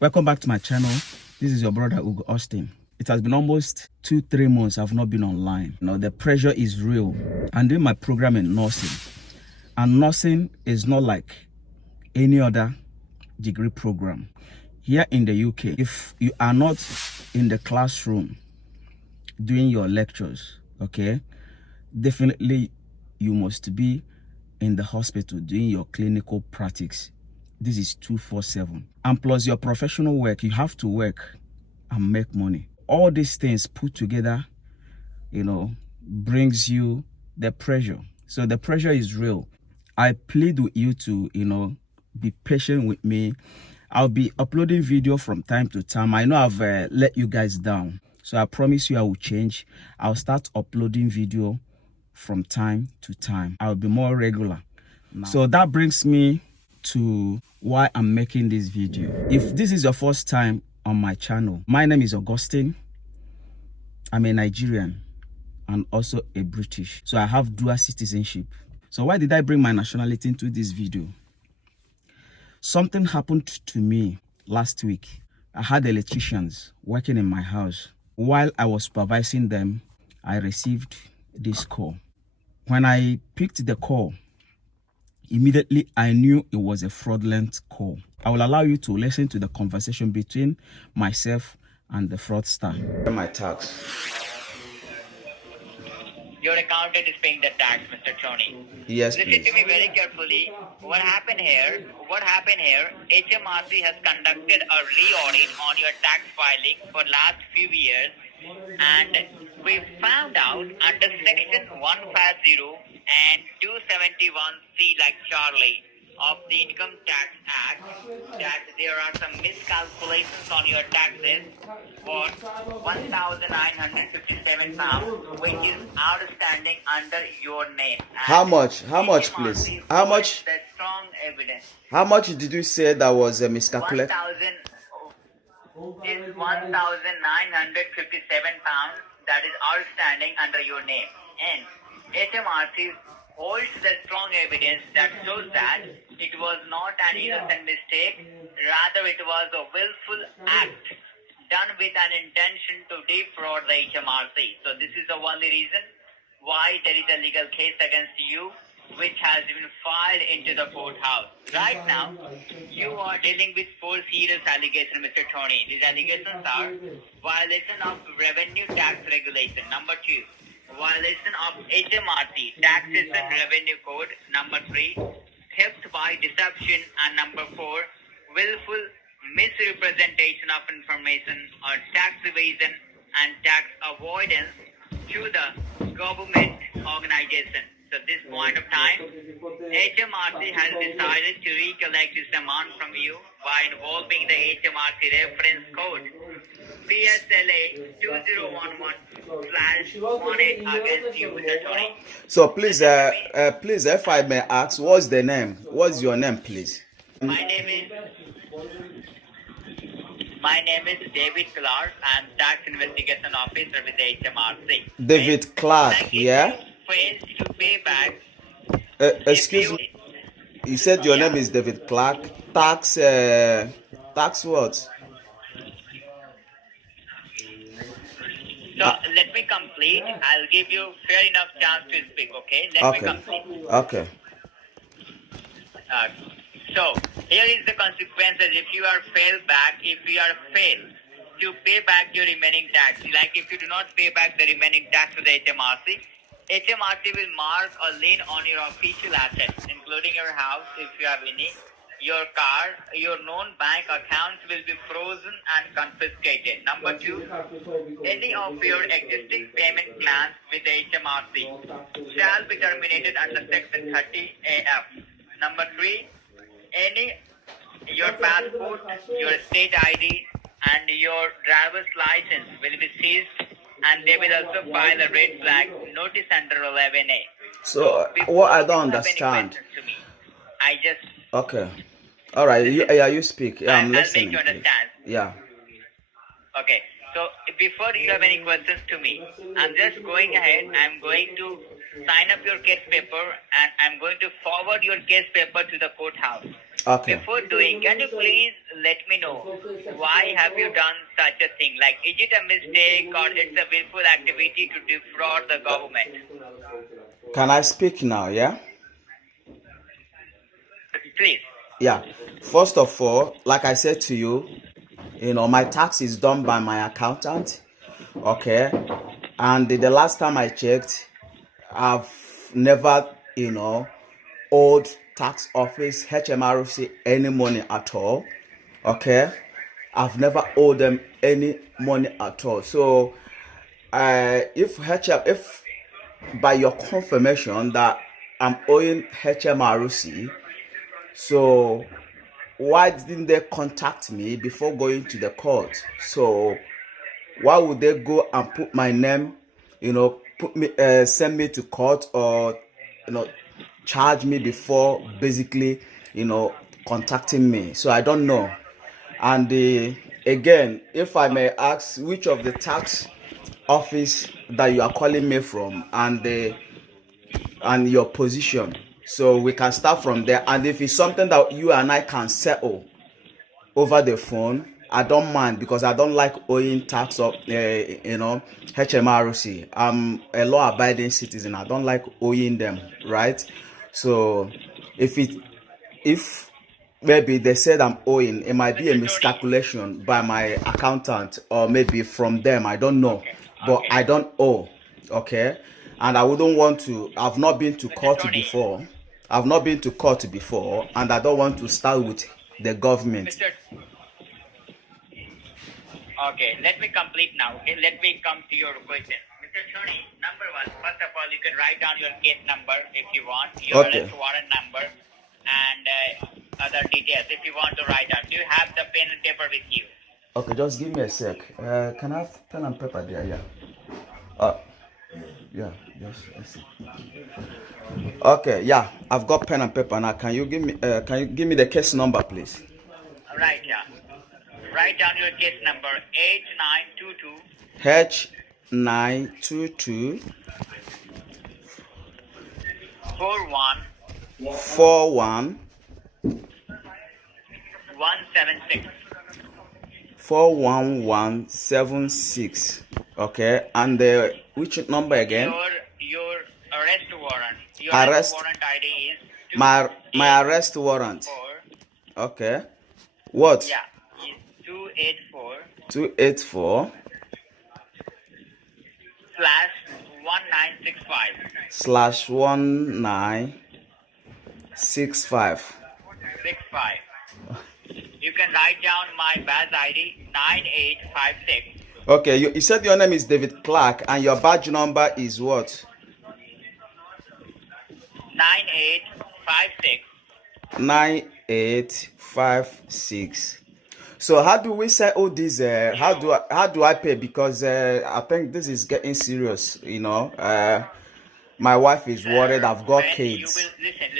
Welcome back to my channel. This is your brother Ugo Austin. It has been almost 2-3 months I've not been online. The pressure is real. I'm doing my program in nursing, and nursing is not like any other degree program. Here in the UK, if you are not in the classroom doing your lectures, okay, definitely you must be in the hospital doing your clinical practice. This is 247, and plus your professional work. You have to work and make money. All these things put together, brings you the pressure. So the pressure is real. I plead with you to be patient with me. I'll be uploading video from time to time. I know I've let you guys down, so I promise you I will change. I'll start uploading video from time to time. I'll be more regular now. So that brings me to why I'm making this video. If this is your first time on my channel, my name is Augustine. I'm a Nigerian and also a British, so I have dual citizenship. So why did I bring my nationality into this video? Something happened to me last week. I had electricians working in my house. While I was supervising them, I received this call. When I picked the call, immediately I knew it was a fraudulent call. I will allow you to listen to the conversation between myself and the fraudster. My tax. Your accountant is paying the tax, Mr. Tony. Yes, Listen please. to me very carefully. What happened here, Hmrc has conducted a re-audit on your tax filing for last few years, and we found out under section 150 and 271C like Charlie of the Income Tax Act that there are some miscalculations on your taxes for 1,957 pounds, which is outstanding under your name. How much? How much, please? How much? The strong evidence. How much did you say that was a miscalculation? 1,957 pounds that is outstanding under your name. And Hmrc holds the strong evidence that shows that it was not an innocent mistake, rather it was a willful act done with an intention to defraud the Hmrc. So this is the only reason why there is a legal case against you, which has been filed into the courthouse. Right now, you are dealing with 4 serious allegations, Mr. Tony. These allegations are violation of revenue tax regulation. Number 2, violation of Hmrc Taxes and Revenue Code. Number 3, theft by deception. And number 4, willful misrepresentation of information or tax evasion and tax avoidance to the government organization. So at this point of time, Hmrc has decided to recollect this amount from you by involving the Hmrc reference code PSLA 2011/18 against you, Mr. Tony. So please, please, if I may ask, what's the name? What's your name, please? My name is David Clark. I'm tax investigation officer with the Hmrc. David Clark, yeah? Failed to pay back. Excuse me. You said your name is David Clark. Tax what? So let me complete. I'll give you fair enough chance to speak, okay? Let me complete. Okay. So here is the consequences if you are failed to pay back your remaining tax. Like if you do not pay back the remaining tax to the Hmrc, Hmrc will mark a lien on your official assets, including your house if you have any, your car, your known bank accounts will be frozen and confiscated. Number 2, any of your existing payment plans with the Hmrc shall be terminated under section 30AF. Number 3, your passport, your state ID, and your driver's license will be seized, and they will also file a red flag notice under 11A. So what I don't understand. Okay. All right. You speak. Yeah, I'm listening. I'll make you understand. Yeah. Okay. So before you have any questions to me, I'm just going ahead. I'm going to sign up your case paper, and I'm going to forward your case paper to the courthouse. Okay. Before doing, can you please let me know why have you done such a thing? Like, is it a mistake or it's a willful activity to defraud the government? Can I speak now? Yeah. Please. Yeah. First of all, like I said to you, my tax is done by my accountant. Okay. And the last time I checked, I've never, owed tax office, Hmrc, any money at all. Okay. I've never owed them any money at all. So, if by your confirmation that I'm owing Hmrc, so why didn't they contact me before going to the court? So why would they go and put my name, send me to court, or charge me before basically contacting me? So I don't know. And again, if I may ask, which of the tax office that you are calling me from, and your position, so we can start from there. And if it's something that you and I can settle over the phone, I don't mind, because I don't like owing tax of Hmrc. I'm a law-abiding citizen. I don't like owing them, right? So if maybe they said I'm owing, it might be a miscalculation by my accountant, or maybe from them. I don't know, but I don't owe. Okay, and I wouldn't want to. I've not been to court before. I've not been to court before, and I don't want to start with the government. Okay, let me complete now. Okay, let me come to your question. Mr. Tony, number one, first of all, you can write down your case number if you want, your arrest warrant number, and other details if you want to write down. Do you have the pen and paper with you? Okay, just give me a sec. Can I have pen and paper there? Yeah. Yeah, yes, I see. Okay, yeah, I've got pen and paper now. Can you give me the case number, please? Right, yeah. Write down your case number, H922. H922 41 176. 41176. Okay, and which number again? Your arrest warrant. Your arrest warrant ID is my arrest warrant. Okay. What? Yeah, is 284 284 /1965 /1965. 65. You can write down my badge ID 9856. Okay, you said your name is David Clark, and your badge number is what? 9856. 9856. So how do we settle this? How do I pay? Because I think this is getting serious. My wife is worried. I've got kids. Listen.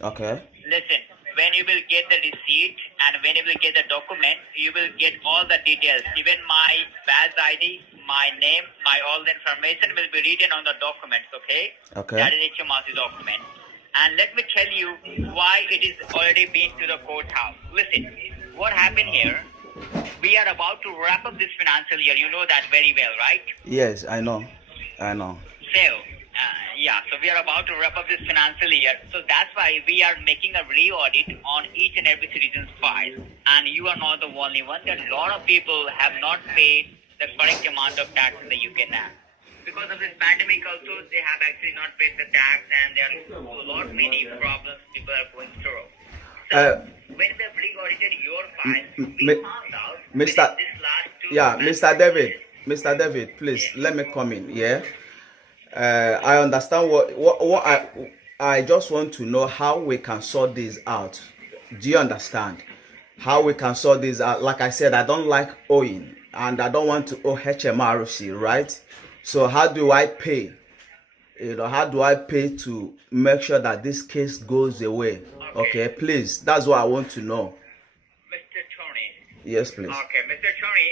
Okay. Listen. When you will get the receipt and when you will get the document, you will get all the details. Even my badge ID, my name, all the information will be written on the documents. Okay. Okay. That is Hmrc document. And let me tell you why it is already been to the courthouse. Listen, what happened here? We are about to wrap up this financial year. You know that very well, right? Yes, I know. So we are about to wrap up this financial year. So that's why we are making a re-audit on each and every citizen's file. And you are not the only one. That a lot of people have not paid the correct amount of tax in the UK now. Because of this pandemic also, they have actually not paid the tax, and there are a lot many problems people are going through. So when they've re-audited your file, we found out this last Mr. David, please let me come in. Yeah. I understand what I just want to know how we can sort this out. Do you understand how we can sort this out? Like I said, I don't like owing, and I don't want to owe Hmrc, right? So how do I pay? How do I pay to make sure that this case goes away? Okay, please. That's what I want to know. Mr. Tony, Yes, please. Okay, Mr. Tony,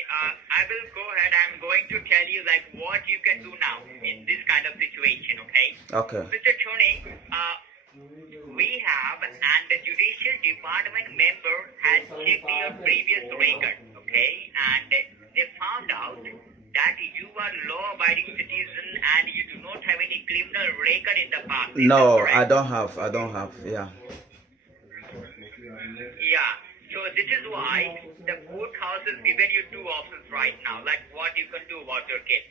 I will go ahead. I'm going to tell you like what you can do now in this kind of situation, okay? Okay. Mr. Tony, we have, and the judicial department member has checked your previous record, okay? And they found out that you are law-abiding citizen and you do not have any criminal record in the past. No, I don't have. Yeah. Yeah. So this is why the courthouse has given you two options right now, like what you can do about your case.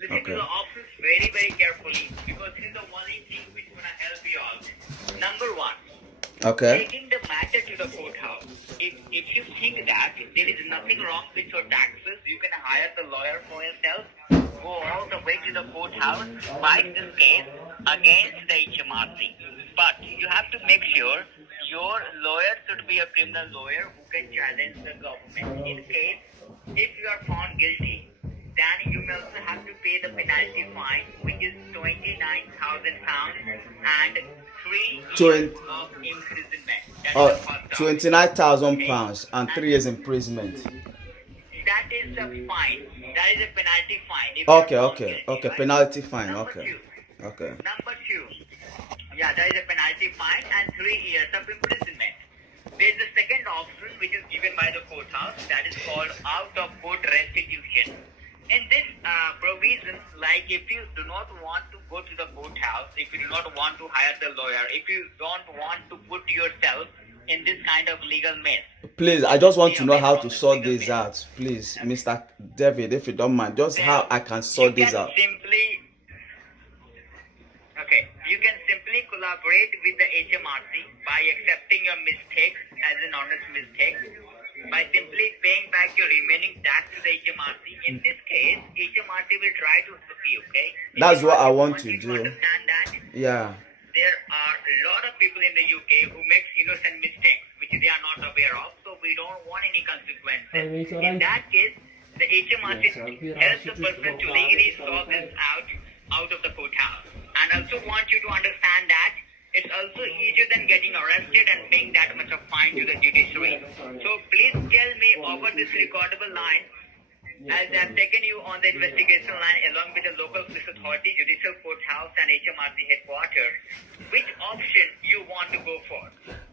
Listen to the options very, very carefully because this is the only thing which is gonna help you out. Number one, Okay. taking the matter to the courthouse. If you think that there is nothing wrong with your taxes, you can hire the lawyer for yourself, go all the way to the courthouse, fight this case against the HMRC. But you have to make sure your lawyer should be a criminal lawyer who can challenge the government. In case, if you are found guilty, then you may also have to pay the penalty fine, which is £29,000 and 3 years of imprisonment. That is the first option. £29,000 and 3 years imprisonment. That is the fine. That is a penalty fine. If Okay, you're found okay, guilty, okay. right? Penalty fine. Number Okay. two. Okay. Number two. Yeah, that is a penalty fine and 3 years of imprisonment. There is a second option which is given by the courthouse that is called out-of-court restitution. In this provision, like if you do not want to go to the courthouse, if you do not want to hire the lawyer, if you don't want to put yourself in this kind of legal mess. Please, I just want to know how to sort this out. Please, Mr. David, if you don't mind, just how I can sort this out. You can simply collaborate with the HMRC by accepting your mistakes as an honest mistake, by simply paying back your remaining tax to the HMRC. In this case, HMRC will try to help you, okay? That's what I want to do. Understand that? Yeah. There are a lot of people in the UK who make innocent mistakes, which they are not aware of, so we don't want any consequences. In that case, the HMRC helps the person to legally solve this out of the courthouse. And also want you to understand that it's also easier than getting arrested and paying that much of fine to the judiciary. So please tell me over this recordable line, as I've taken you on the investigation line along with the local police authority, judicial courthouse and HMRC headquarters, which option you want to go for?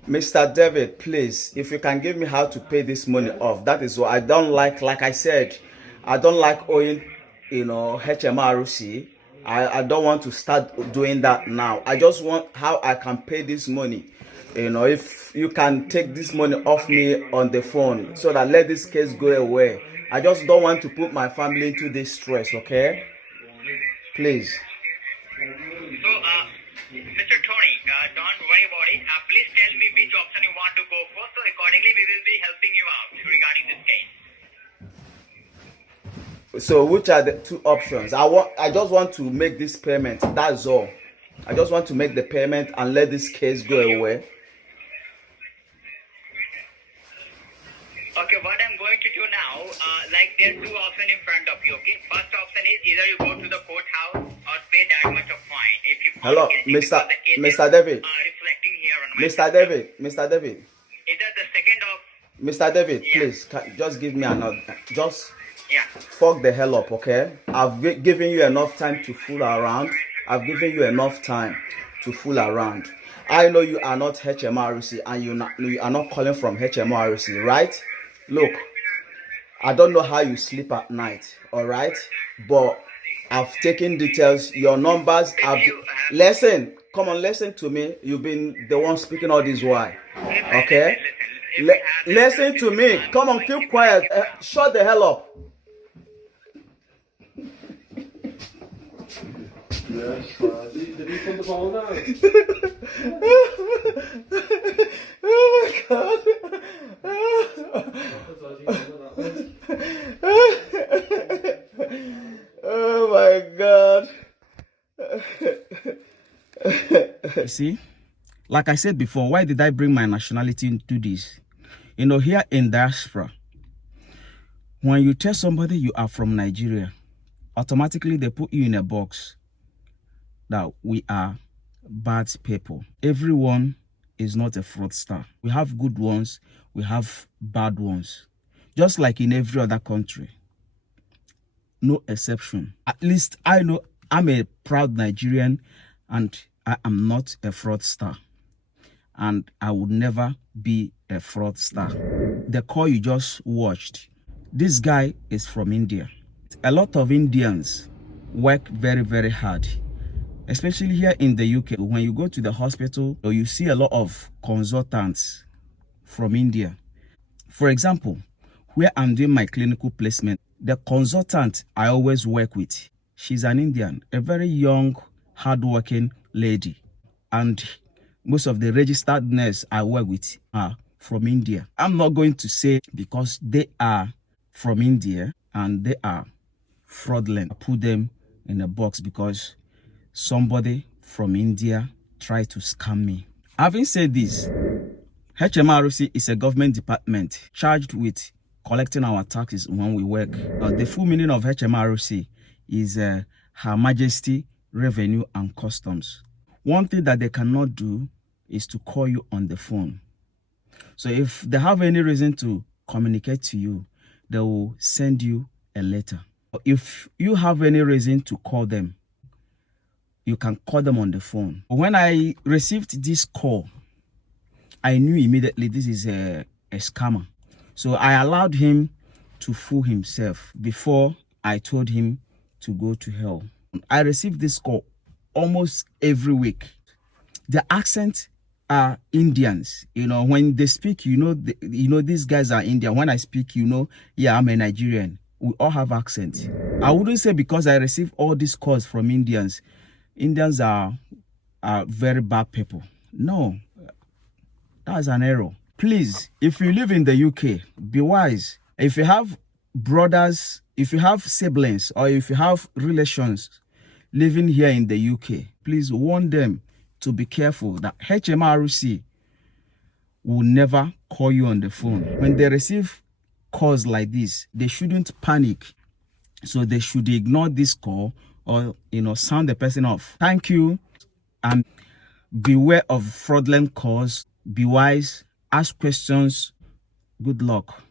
Mr. David, please, if you can give me how to pay this money off. That is what I don't like I said, I don't like owing, HMRC. I don't want to start doing that now. I just want how I can pay this money. If you can take this money off me on the phone so that let this case go away. I just don't want to put my family into this stress, okay? Please. So, Mr. Tony, don't worry about it. Please tell me which option you want to go for. So accordingly, we will be helping you out regarding this case. So which are the two options? I just want to make this payment. That's all. I just want to make the payment and let this case go away. Okay, what I'm going to do now, like there are two options in front of you, okay? First option is either you go to the courthouse or pay that much of fine. If you Hello, Mr. David. Reflecting here on my Mr. David. Mr. David. Either the second of... Mr. David, Yeah. please, just give me another. Just Yeah. fuck the hell up, okay? I've given you enough time to fool around. I've given you enough time to fool around. I know you are not HMRC and you are not calling from HMRC, right? Look, I don't know how you sleep at night, all right? But I've taken details, your numbers. Listen, come on, listen to me. You've been the one speaking all this while, okay? Listen to me. Come on, keep quiet. Shut the hell up. Yes, did he put the ball down? Oh my god. Oh my god. You see, like I said before, why did I bring my nationality into this? Here in diaspora, when you tell somebody you are from Nigeria, automatically they put you in a box that we are bad people. Everyone is not a fraudster. We have good ones, we have bad ones. just like in every other country. No exception. At least I know I'm a proud Nigerian and I am not a fraudster. And I would never be a fraudster. The call you just watched, this guy is from India. A lot of Indians work very, very hard, especially here in the UK. When you go to the hospital, you see a lot of consultants from India. For example, where I'm doing my clinical placement, the consultant I always work with, she's an Indian, a very young, hardworking lady. And most of the registered nurses I work with are from India. I'm not going to say because they are from India and they are fraudulent, I put them in a box because somebody from India tried to scam me. Having said this, Hmrc is a government department charged with collecting our taxes when we work. The full meaning of Hmrc is Her Majesty Revenue and Customs. One thing that they cannot do is to call you on the phone. So if they have any reason to communicate to you, they will send you a letter. If you have any reason to call them, you can call them on the phone. When I received this call, I knew immediately this is a scammer. So I allowed him to fool himself before I told him to go to hell. I received this call almost every week. The accents are Indians. You know, when they speak, you know, these guys are Indian. When I speak, you know, yeah, I'm a Nigerian. We all have accents. I wouldn't say because I receive all these calls from Indians, Indians are very bad people. No, that's an error. Please, if you live in the UK, be wise. If you have brothers, if you have siblings, or if you have relations living here in the UK, please warn them to be careful that Hmrc will never call you on the phone. When they receive calls like this, they shouldn't panic. So they should ignore this call or, sound the person off. Thank you, and beware of fraudulent calls. Be wise, ask questions. Good luck.